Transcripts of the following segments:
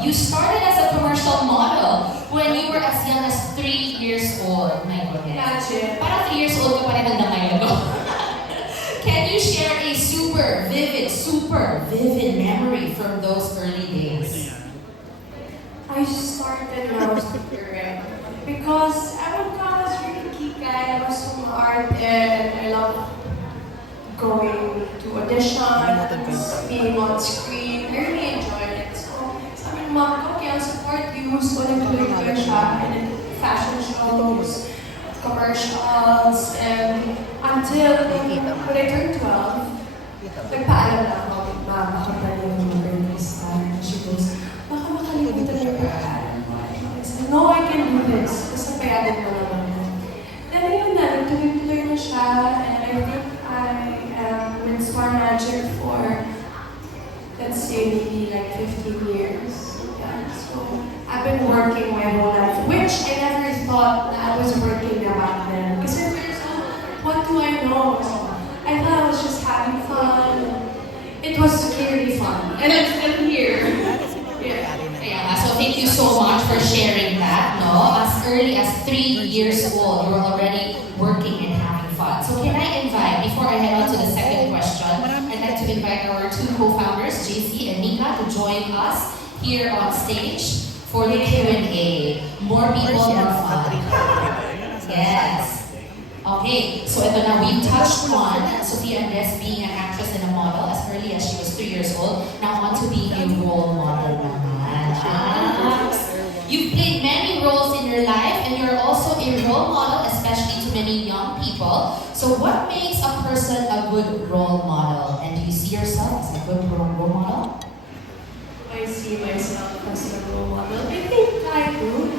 You started as a commercial model when you were as young as 3 years old. My goodness. Imagine. Parang 3 years old ka pa rin hanggang ngayon, no? Can you share a super vivid memory from those early days? I just started when I was super young. Because I was really geek guy. I was so smart and I love going to auditions, being on screen. I really enjoyed it. So sabi ng mom ko, okay, I'll support you. So nag-tuloy ko siya in fashion shows, commercials, and until when I turned 12, nagpaalam na ako, makakapal yung mga girls time. She goes, baka makalimutan mo yung pagkaalam mo. I said, no, I can do this. Basta payagan mo naman na. Then yun na, nagtuloy-tuloy na siya, and I think I am in Star Magic for, let's say, maybe like 15 years. Yeah, so I've been working my whole life, which I never thought that I was working na back then. Kasi what do I know? I thought I was just having fun. It was really fun. And I'm still here. Yeah. Yeah, so thank you so much for sharing that, no? As early as 3 years old, you were already working and having fun. So can I invite, before I head on to the second question, I'd like to invite our two co-founders, JC and Mika, to join us here on stage for the Q&A. More people, more fun. Yes. Okay, so ito na, we've touched on Sophia Andres being an actress and a model as early as she was 3 years old. Now on to being a role model naman. You've played many roles in your life and you're also a role model, especially to many young people. So what makes a person a good role model? And do you see yourself as a good role model? I see myself as a role model. I think I do.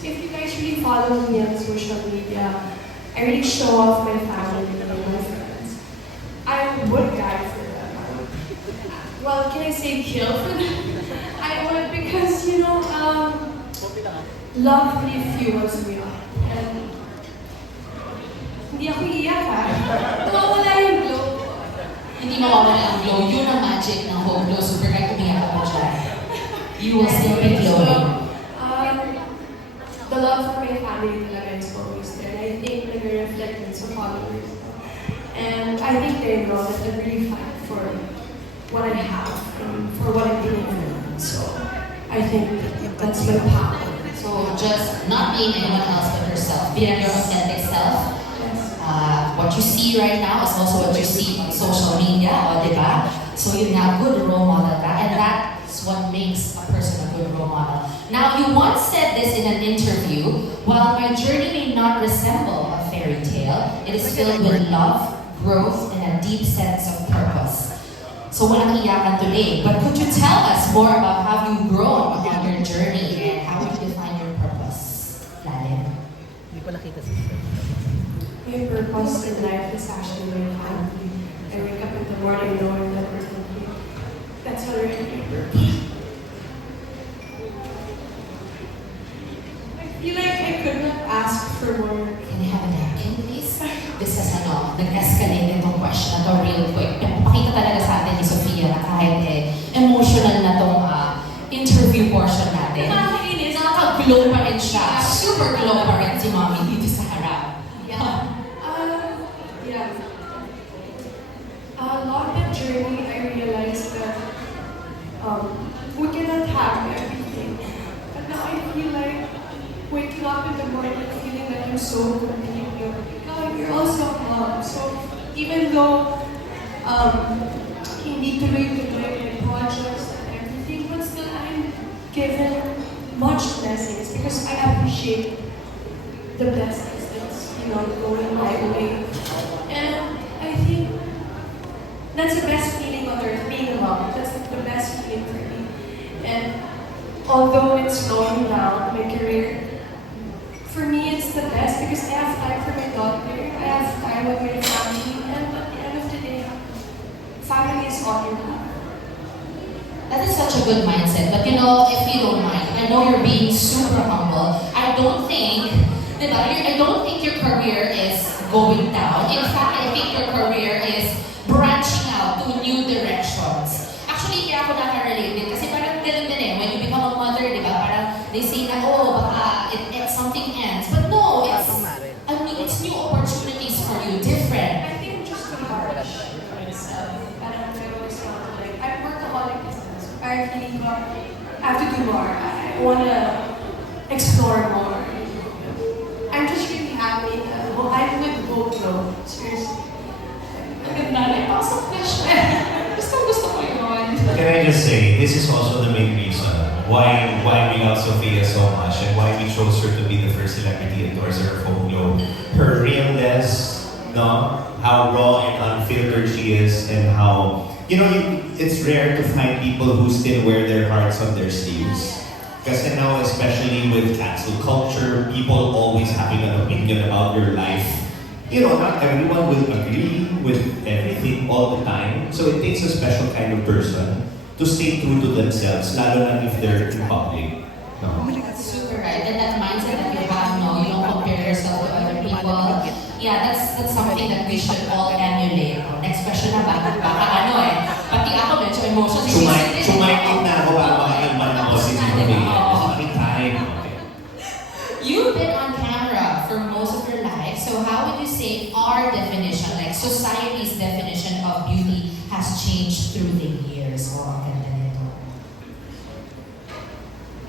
If you guys really follow me on social media, I really show off my family and my friends. I would die for them. Well, can I say kill for them? I would because, love really fuels me up. And hindi ako iiyak ha. Nawawala yung glow. Hindi mawawala ang glow. Yun ang magic ng Hope Glow. Super kahit umiyak ako dyan. You will still be glowing. The love for my family talaga is always there. And I think nag-reflect din sa followers. And I think they know that I really fight for what I have and for what I believe in. So I think that's my power. So just not being anyone else but yourself. Being your authentic self. Yes. What you see right now is also what you see on social media, o diba? So yun nga, good role model ka. And that's what makes a person a good role model. Now, you once said this in an interview, while my journey may not resemble a fairy tale, it is filled with love, growth, and a deep sense of purpose. So walang iyakan today, but could you tell us more about how you've grown on your journey and how you define your purpose? Lalim. Hindi ko nakita sa My purpose in life is actually my family. I wake up in the morning knowing that we're complete. That's already my purpose. I feel like I could not ask for more. Can I have a napkin, please? This is nag-escalate itong question na to real quick. Pakita talaga sa atin ni Sophia na kahit emotional na tong interview portion natin. Nakakainis. Nakaka-glow pa rin siya. Super glow pa rin si Mommy dito sa harap. Yeah. Along that journey, I realized that we cannot have everything. But now I feel like waking up in the morning feeling that I'm so complete. You're also a mom. So even though hindi tuloy-tuloy my projects and everything, but still I'm given much blessings because I appreciate the blessings that's going my way. And I think that's the best feeling on earth, being a mom. That's the best feeling for me. And although it's slowing down my career, for me it's the best because I have time for my daughter, I have time with my family, and at the end of the day, family is all you have. That is such a good mindset. But if you don't mind, I know you're being super humble. I don't think your career is going down. In fact, I think your career is branching out to new directions. Actually, kaya ako nakarelate din kasi parang ganun din they say that, oh, baka something ends. But no, it's new opportunities for you, different. I think just be harsh on myself. Parang I always felt like I'm workaholic business. Parang feeling ko, I have to do more. I want to explore more. I'm just really happy that I'm with GoPro. Seriously. Ang ganda na yung pasok question. Gusto ko yun. Can I just say, this is also the main reason why we love Sophia so much and why we chose her to be the first celebrity endorser of Hope Glow. Her realness, no? How raw and unfiltered she is, and how, it's rare to find people who still wear their hearts on their sleeves. Kasi now, especially with cancel culture, people always having an opinion about your life. Not everyone will agree with everything all the time. So it takes a special kind of person to stay true to themselves, lalo na if they're in public. No? That's super right. And that mindset that you have, you don't compare yourself to other people. Yeah, that's something that we should all emulate. Next question na baka pati ako medyo emotions. Sumayin na ako para makailman ako si Sophia. You've been on camera for most of your life, so how would you say our definition, like society's definition of beauty, has changed through the years? Ang ganda nito.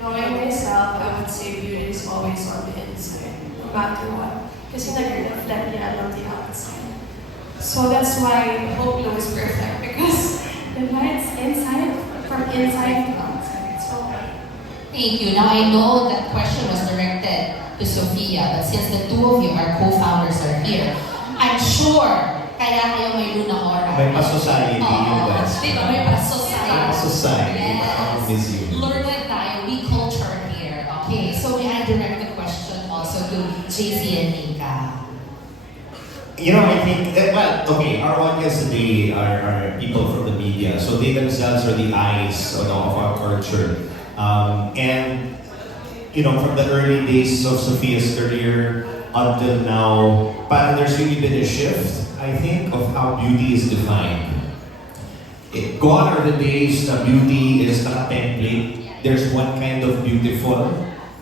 Knowing myself, I would say beauty is always on the inside, no matter what. Kasi nag-reflect yan on the outside. So that's why Hope Glow is perfect, because the light's inside, from inside to outside. So, Thank you. Now I know that question was directed to Sophia, but since the two of you are co-founders are here, I'm sure kaya kayo may Luna Aura. May pa-society yung guys. Diba? May pa-society. Pa-society. Yes. Miss you. Learn like tayo. We culture here. Okay, so may I direct the question also to JC and Nika. I think, our audience today are people from the media, so they themselves are the eyes of our culture. And from the early days of Sophia's career until now, there's really been a shift, I think, of how beauty is defined. Gone are the days that beauty is not a template. There's one kind of beautiful.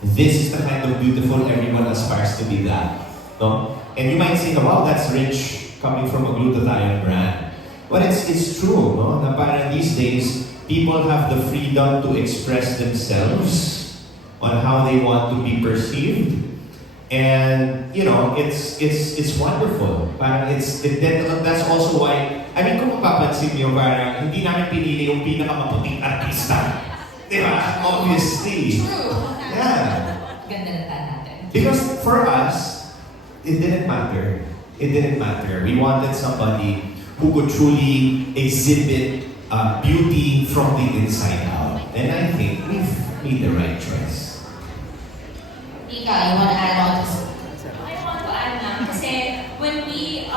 This is the kind of beautiful everyone aspires to be that. No? And you might think, wow, that's rich coming from a glutathione brand. But it's true, no? Na parang these days, people have the freedom to express themselves on how they want to be perceived. And, it's wonderful. Parang that's also why, kung mapapansin niyo, parang hindi namin pinili yung pinakamaputing artista. Diba? Obviously. True. Yeah. Ganda na natin. Because for us, it didn't matter. It didn't matter. We wanted somebody who could truly exhibit beauty from the inside out. And I think we've made the right choice. Nika, you want to add on to I want to add na kasi when we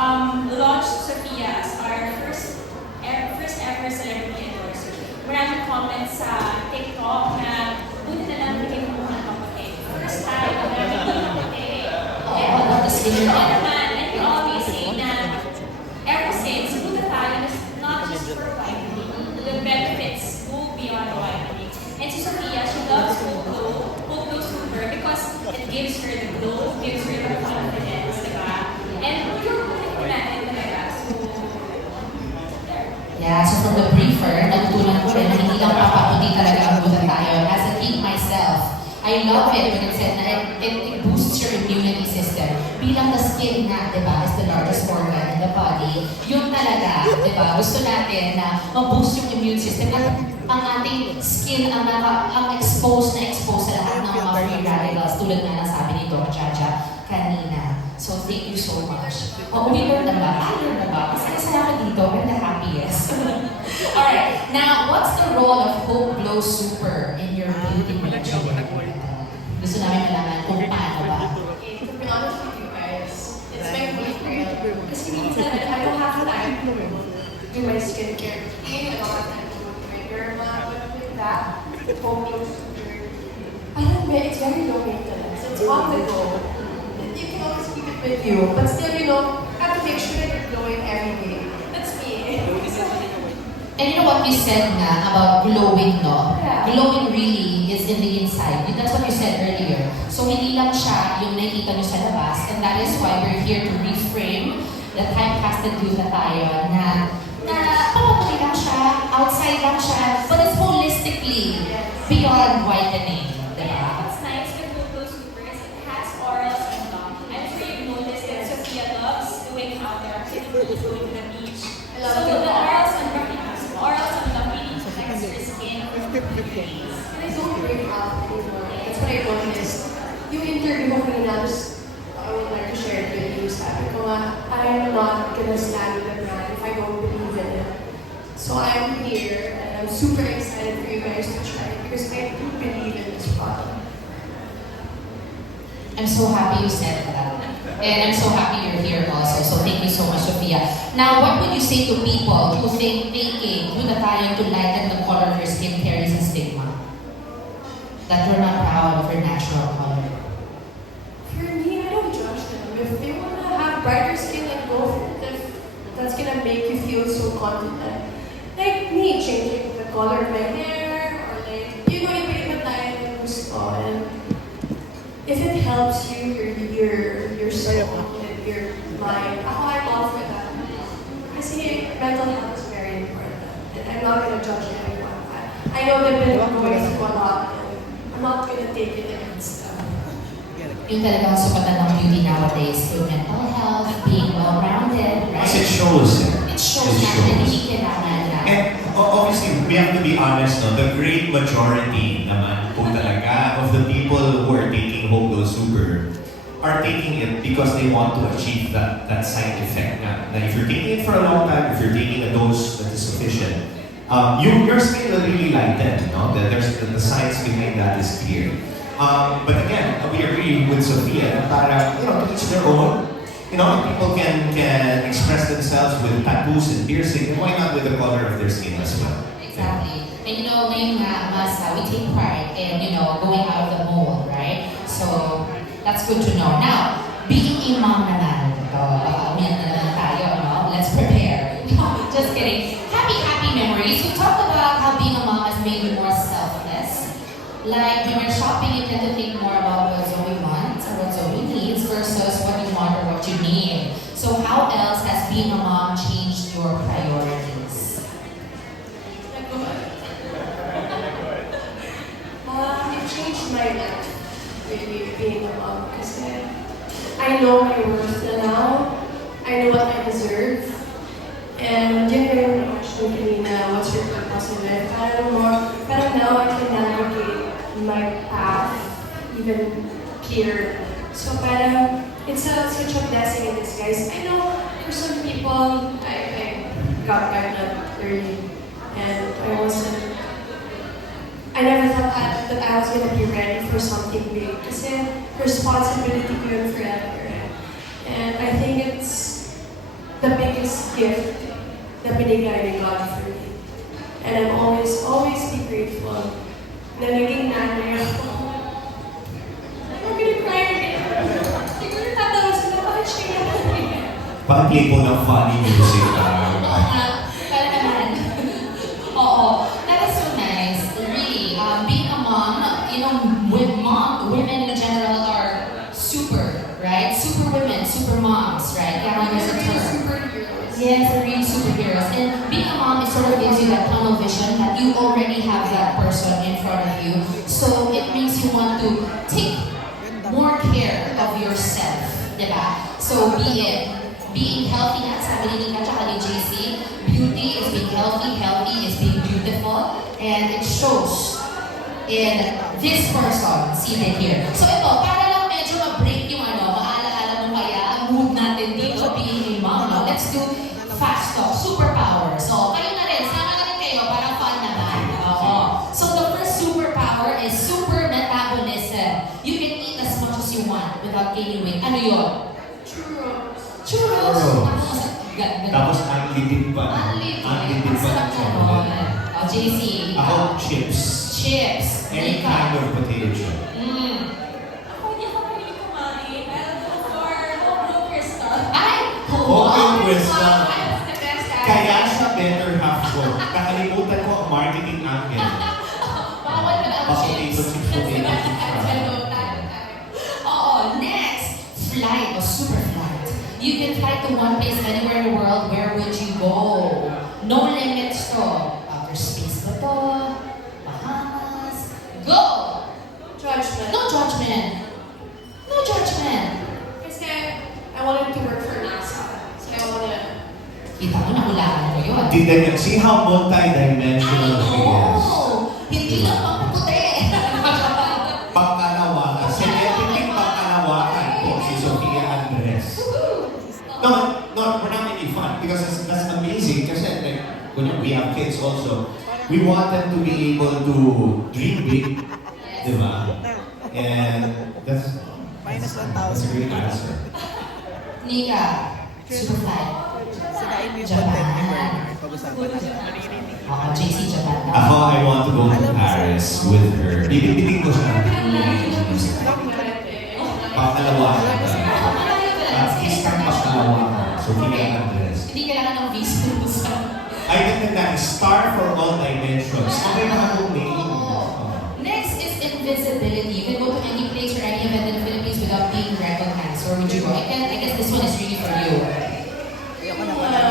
launched Sophia as our first ever celebrity endorser, maraming comments sa TikTok na buti na lang bigay mo ng kaputi. First time, maraming kaputi. And we always say na ever since, glutathione is not just for vitamin, the benefits go beyond vitamin. And si Sophia, she loves Hope Glow Super, because it gives her the glow, gives her the confidence, diba? And you're putting natin talaga. So, there. Yeah, so from the briefer, natutunan ko rin na hindi lang papaputi talaga ang glutathione. As a geek myself, I love it when it said na it boosts your immunity system. Bilang the skin nga, di ba, is the largest organ in the body. Yun talaga, di ba, gusto natin na ma-boost yung immune system. At ang ating skin ang exposed sa lahat ng mga free radicals, tulad nga ng sabi ni Doc Jaja kanina. So thank you so much. We learned na ba? I learned na ba? Masaya ako dito. I'm the happiest. Alright, now what's the role of Hope Glow Super in your beauty regimen? Gusto namin malaman kung paano ba. okay, to be honest with you guys, it's my favorite. Kasi minsan, I don't have time to do my skincare. Ngayon, I don't have time to do my derma. But with that, Hope Glow Super, it's very low maintenance. It's on the go. You can always keep it with you. But still, have to make sure that you're glowing every day. That's me. And you know what you said nga about glowing, no? Yeah. Glowing really is in the inside. That's what you said earlier. So hindi lang siya yung nakikita nyo sa labas, and that is why we're here to reframe the typecasted youth na tayo na papaputi lang siya, outside lang siya, but it's holistically beyond whitening. Diba? What's nice with Google Super is it has orals on top. I'm sure you've noticed that Sophia loves doing out there activities, going to the beach. I love So doing the that. orals on top really protects your skin. And I don't break out anymore. That's what I noticed. Yung interview ko kanina, I would like to share it with you. Sabi ko nga, I'm not gonna stand the brand if I don't believe in it. So I'm here, and I'm super excited for you guys to try it because I do believe in this product. I'm so happy you said that. And I'm so happy you're here also. So thank you so much, Sophia. Now, what would you say to people who think taking glutathione to lighten the color of your skin carries a stigma? That you're not proud of your natural color? For me, I don't judge them. If they wanna have brighter skin, then go for it. If that's gonna make you feel so confident. Like me, changing the color of my hair, or like, you know, iba-iba tayo ng gusto. And if it helps you, your soul, and your mind, I'm all for that. Kasi mental health is very important. And I'm not gonna judge anyone. I know they've been going through a lot, and I'm not gonna take it against them. Yung talagang supatan ng beauty nowadays through mental health, being well-rounded, right? Because it shows. It shows na hindi kailangan na. And obviously, we have to be honest, no? The great majority naman po talaga of the people who are taking Home Glow Super are taking it because they want to achieve that side effect na if you're taking it for a long time, if you're taking a dose that is sufficient, your skin will really lighten, no? The science behind that is clear. But again, we agree with Sophia na para, to each their own. People can express themselves with tattoos and piercing, why not with the color of their skin as well? Exactly. And ngayon nga, mas we take pride in, going out of the mold, right? So, that's good to know. Now, being a mom naman, umiyak na naman tayo, no? Let's prepare. Just kidding. Happy memories. We talked about how being a mom has made you more selfless. Like, when you're shopping, you tend to think more about what Zoe wants or what Zoe needs versus what you want or what you need. So how else has being a mom changed your priorities? It changed my life, really, being a mom, because I know my worth now, I know what I deserve, and yun yung question kanina, what's your purpose in life? Parang now I can navigate my path even clearer. So parang, it's such a blessing in disguise. I know for some people, I got pregnant early, and I never thought that I was gonna be ready for something big. Kasi responsibility ko yun forever. And I think it's the biggest gift na binigay ni God for me. And I'm always be grateful na naging nanay ako. I'm gonna cry again. Siguro tatawa sila, bakit siya yan? Pag-play po ng funny music. Para naman. Oo. That is so nice. Really, being a mom, women in general are super, right? Super women, super moms, right? Yeah, there's a term. Superheroes. Yes, they're really superheroes. And being a mom, it sort of gives you that tunnel vision that you already have that person in front of you. So it makes you want to take more care of yourself, diba? So being healthy, nga, sabi ni Nika tsaka ni JC, beauty is being healthy is being beautiful, and it shows in this person seated here. So ito, para lang medyo ma-break yung maalaala mo kaya ang mood natin dito being a mom, no? Let's do fast talk, superpower. So, kayo na rin, sama na rin kayo para fun naman. Oo. So, the first superpower is super metabolism. You can eat as much as you want without gaining weight. Ano yun? Churros. Churros. Churros. Tapos ang litid pa. Ang litid. Ang litid Ang pa. sarap na nun. O, JC. Ako, chips. Chips. Any Nika. kind of potato chip. Ako hindi ako pwede kumain. I'll go for Home Glow Crystal. Ay! Okay, Crystal. That's the best. Kaya siya better half ko. marketing angle. Bawal ka na ang Potato chips. chips, potato chips. Oo, next, flight or super flight. You can fly to one place anywhere in the world. Where would you go? No limits to. Outer space ba to? Bahamas? Go! Judgment. No judgment. No judgment. Kasi I wanted to work for NASA. So I wanna... Kita mo, nahulaan mo yun. See how multi-dimensional I she is. know! Hindi lang pampaputi. Pangkalawakan. Celebrity pangkalawakan po si Sofia Andres. No, we're not making fun because that's amazing. Kasi like, when we have kids also, we want them to be able to dream big, di ba? And that's a great answer. Nika, super flight. Sinain mo yung Japan. content ni Bernard. Pag-usapan natin. Oo, JC Japan daw. Ako, I want to go to Paris with her. Bibibiting ko siya. Pangkalawakan. At least kang pangkalawakan. Sofia Andres. Hindi kailangan ng visa mo sa... I think that star for all dimensions. Okay na akong name. Next is invisibility. You can go to any place or any event in the Philippines without being recognized. Where would you go? I guess this one is really for you. Ayoko na pala.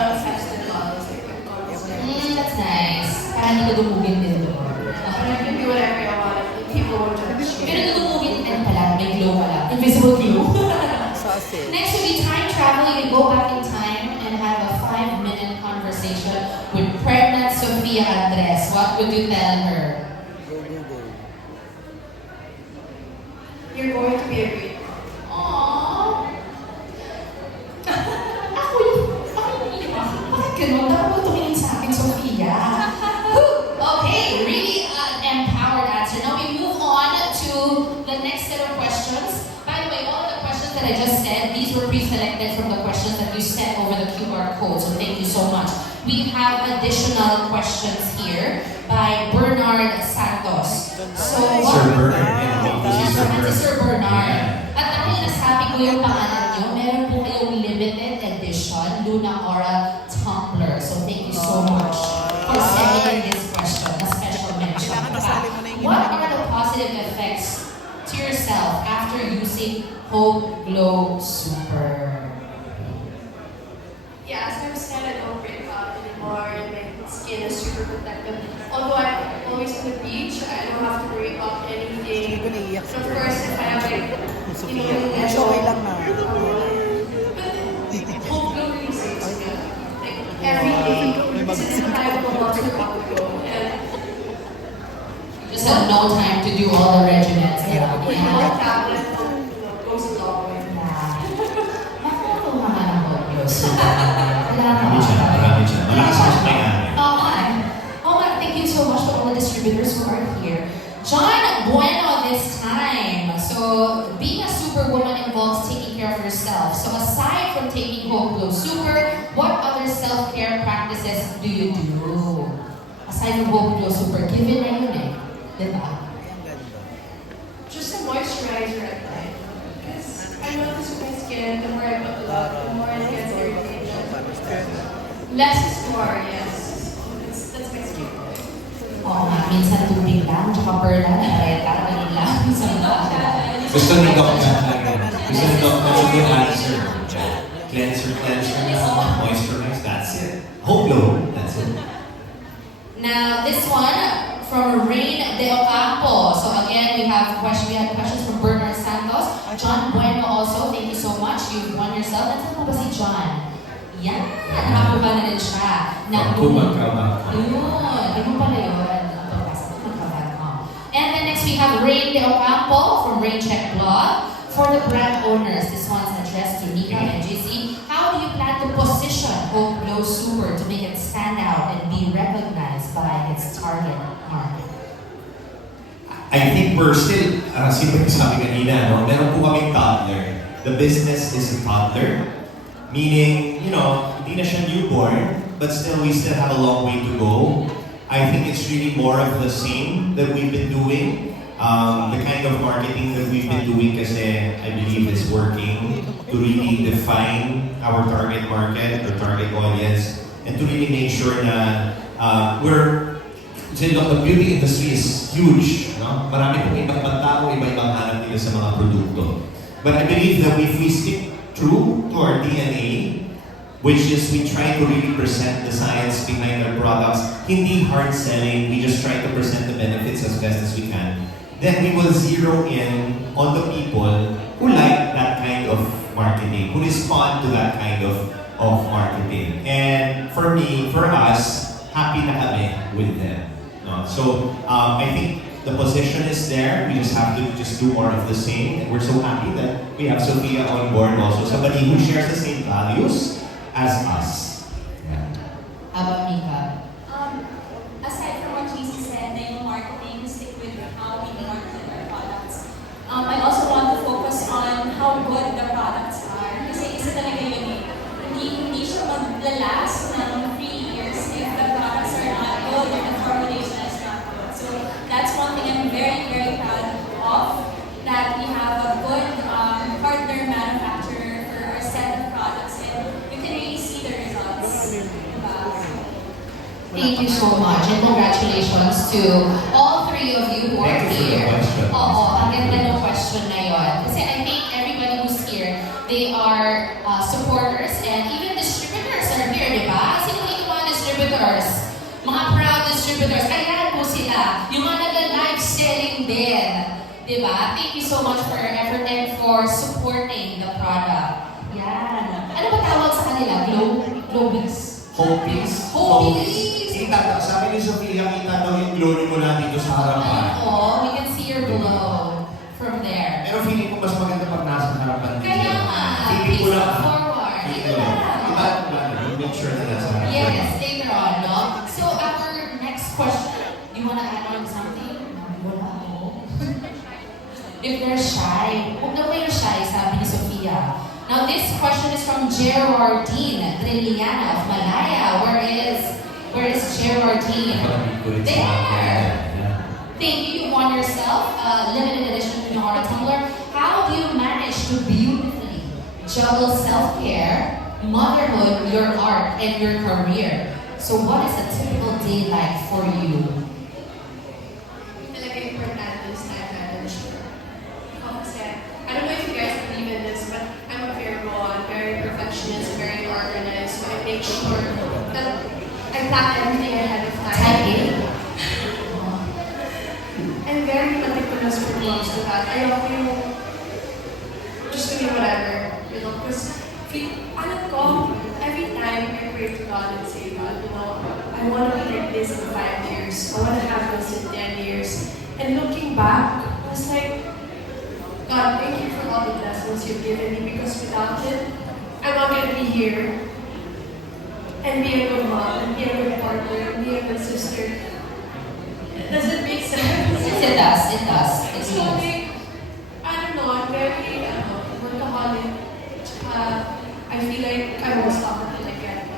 That's nice. Parang hindi ka dumugin din doon. I can do whatever I want. People will judge Pero me. dumugin din pala. May glow pala. Invisible glow. Sausage. Next would be time travel. You can go back in time and have a 5-minute conversation with pregnant Sofia Andres. What would you tell her? Go, go, go. You're going to be a great mom. Aww. Ako yung bakit ganun? Dapat mo tumingin sa akin, Sofia. Whew. Okay, really empowered answer. Now we move on to the next set of questions. By the way, all of the questions that I just said, these were pre-selected from the questions that you sent over the QR code. So thank you so much. We have additional questions here by Bernard Santos. So, Sir Bernard. si Sir Bernard. At dahil nasabi ko yung pangalan nyo, meron po kayong limited edition Luna Aura tumbler. So thank you so much for sending in this question, a special mention. Kailangan nasali mo na yung What are the positive effects to yourself after using Hope Glow Super? Yeah, as I've said, I don't break out anymore and my skin is super protective. Although I'm always on the beach, I don't have to worry about anything. Hindi ko naiiyak So si of course, if I have like, Kung you Sofia. know, Mas okay lang na. Hope Glow really saves me. Like every day, this is the time of the month for Hope Glow. And Just have no time to do all the regimens. Hirap ako Yeah. one tablet goes a long way. Nakakatawa naman ang Hope Glow Super. Marami siya, marami siya. Malakas ako sa may-ari. Oh my, thank you so much to all the distributors who are here. John Bueno this time. So, being a superwoman involves taking care of yourself. So, aside from taking Hope Glow Super, what other self-care practices do you do? Aside from Hope Glow Super, given na yun eh. Diba? Ang ganda. Just a moisturizer at night. Because I notice with my skin, the more I put a lot, the more it gets irritated. Less is more, yes. That's my skin. Oo nga, minsan tubig lang, tsaka perla, nareta, ganun lang. Gusto ni Doc na gusto ni Doc na yung answer. Cleanser, moisturize, that's it. Hope Glow, that's it. Now, this one from Rain De Ocampo. So again, we had questions from Bernard Santos. John Bueno also, thank you so much. You've won yourself. Nasaan mo ba si John? Yan! Nakakuha na rin siya. Pagkuman ka ba? Yun. Di mo pala yun. And then next we have Rain De Ocampo from Rain Check Blog. For the brand owners, this one's addressed to Nika and JC. How do you plan to position Hope Glow Super to make it stand out and be recognized by its target market? I think we're still, sino yung sabi kanina, no? Meron po kaming toddler. The business is a toddler. Meaning, you know, hindi na siya newborn, but still, we still have a long way to go. I think it's really more of the same that we've been doing. The kind of marketing that we've been doing kasi I believe is working to really define our target market or target audience and to really make sure na we're look, the beauty industry is huge. No? Marami pong ibang tao, iba-ibang hanap nila sa mga produkto. But I believe that if we stick true to our DNA, which is we try to really present the science behind our products, hindi hard selling, we just try to present the benefits as best as we can, then we will zero in on the people who like that kind of marketing, who respond to that kind of marketing. And for me, for us, happy na kami with them. No? So I think the position is there. We just have to just do more of the same. And we're so happy that we have Sophia on board also, somebody who shares the same values as us. Yeah. How about Mika? Aside from what GC said, na yung marketing, stick with how we market our products. I also want to focus on how good the products are. Kasi isa talaga yun eh. Hindi siya mag-last ng 3 years if the products are not good or the formulation is not good. So that's one thing I'm very, very proud of, that we have a good partner manufacturer for our set of products and you can really see the results. Thank you so much and congratulations to all three of you who are Thank you for the here. question. Oo, ang ganda ng question na yun. Kasi I think everybody who's here, they are supporters and even distributors are here, di ba? Sino yung mga distributors? Mga proud distributors. Ayan po sila. Yung mga nag-live selling din. Di ba? Thank you so much for your effort and for supporting the product. Yan. Ano ba tawag sa kanila? Globies? Hopies. Hopies! Kita, sabi ni Sophia, kita daw yung glory mo lang dito sa harapan. Oo, we can see your glow from there. Pero feeling ko mas maganda pag nasa harapan. Kaya nga, Feeling please ko lang. come forward. Feeling Dito ko lang. lang. Make sure na nasa harapan. Yes, later on, no? So, our next question, you wanna add on something? Wala ako. If they're shy, huwag na kayo shy, sabi ni Sophia. Now, this question is from Gerardine Trilliana of Malaya. Where is Gerardine? There! Thank you. You won yourself a limited edition Pinahara tumbler. How do you manage to beautifully juggle self-care, motherhood, your art, and your career? So what is a typical day like for you? Talaga importante is time management. Kasi, I don't know if you guys believe in this, but I'm a Virgo, I'm very perfectionist, very organized, so I make sure that I plan everything ahead of time. Type A? I'm very meticulous when it comes to that. Ayoko yung just doing whatever, you know, because alam ko, every time I pray to God and say, God, you know, I want to be like this in 5 years. I want to have this in 10 years. And looking back, I was like, God, thank you for all the lessons you've given me because without it, I'm not going to be here and be a good mom, and be a good partner, and be a good sister. Does it make sense? Yes, it does. It does. It So, does. like, I don't know, I'm very workaholic. I feel like I won't stop until I get it.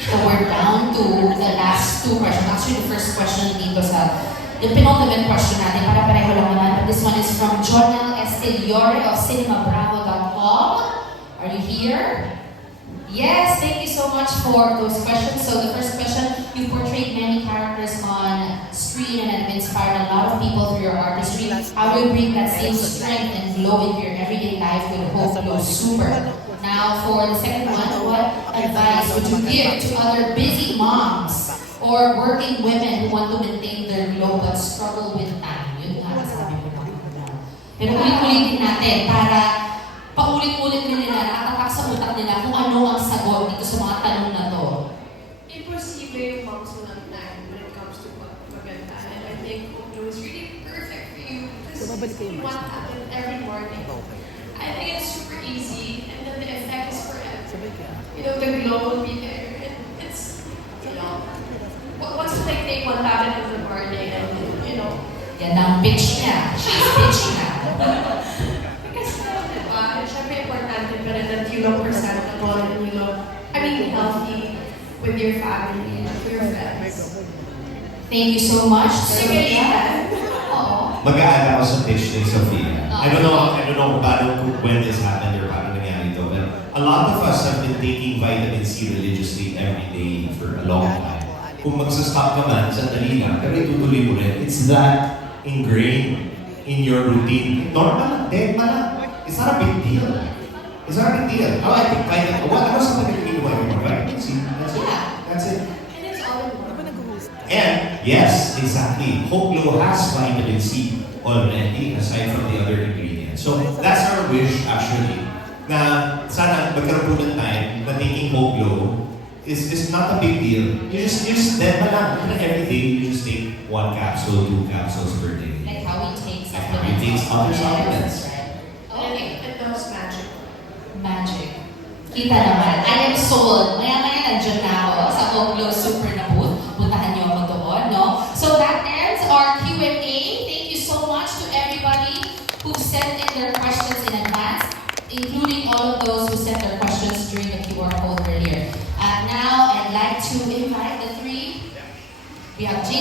So we're down to the last two questions. Actually, the first question dito sa yung penultimate question natin, para pareho lang naman. But this one is from Jonel Estiliore of cinemabravo.com. Are you here? Yes, thank you so much for those questions. So the first question, you portrayed many characters on screen and have inspired a lot of people through your artistry. How do you bring that same strength and glow into your everyday life with Hope Glow Super? Now for the second one, what advice would you give to other busy moms or working women who want to maintain their glow but struggle with time? Yun nga, sabi ko na. Pero ulit-ulitin natin para paulit-ulit din nila, nakatatak sa utak nila kung ano ang sagot dito sa mga tanong na to. Imposible yung moms walang time when it comes to maganda. And I think Hope Glow is really perfect for you because you want to happen every morning. I think it's super easy and then the effect is forever. You know, the glow will be there. And it's, you know, once you like take one tablet in the morning and, you know, Yan ang pitch niya. She's pitching na. because, diba, syempre importante pa rin that you look presentable and you look, I mean, healthy with your family, with your friends. Thank you so much, Sige, Sophia. Oo. Mag-add ako sa pitch ni Sophia. I don't know kung paano, when this happened or paano nangyari ito, but a lot of us have been taking vitamin C religiously every day for a long time. kung magsastop ka man, sandali lang, pero itutuloy mo rin. It's that ingrained in your routine. Normal lang, dead man lang. It's not a big deal. It's not a big deal. Oh, I think kaya, ano sa nagiging mo, right? See, that's it. That's it. And it's all in Di ba one. nag-host ka? And yes, exactly. Hope Glow has vitamin C already aside from the other ingredients. So that's our wish actually. Na sana magkaroon po ng time na taking Hope Glow is not a big deal. You just then pa lang. Every day you just take 1 capsule, 2 capsules per day. Like how we take Like how we supplements. take other supplements. Right. And Okay. it does magic. Magic. Kita naman. I am sold. Maya-maya nandiyan na ako sa Oglo Super na booth. Puntahan niyo ako doon, no? So that ends our Q&A. Thank you so much to everybody who sent in their questions in advance, including all of those who sent their questions during the QR code earlier. Now, I'd like to invite the three. We have Jason.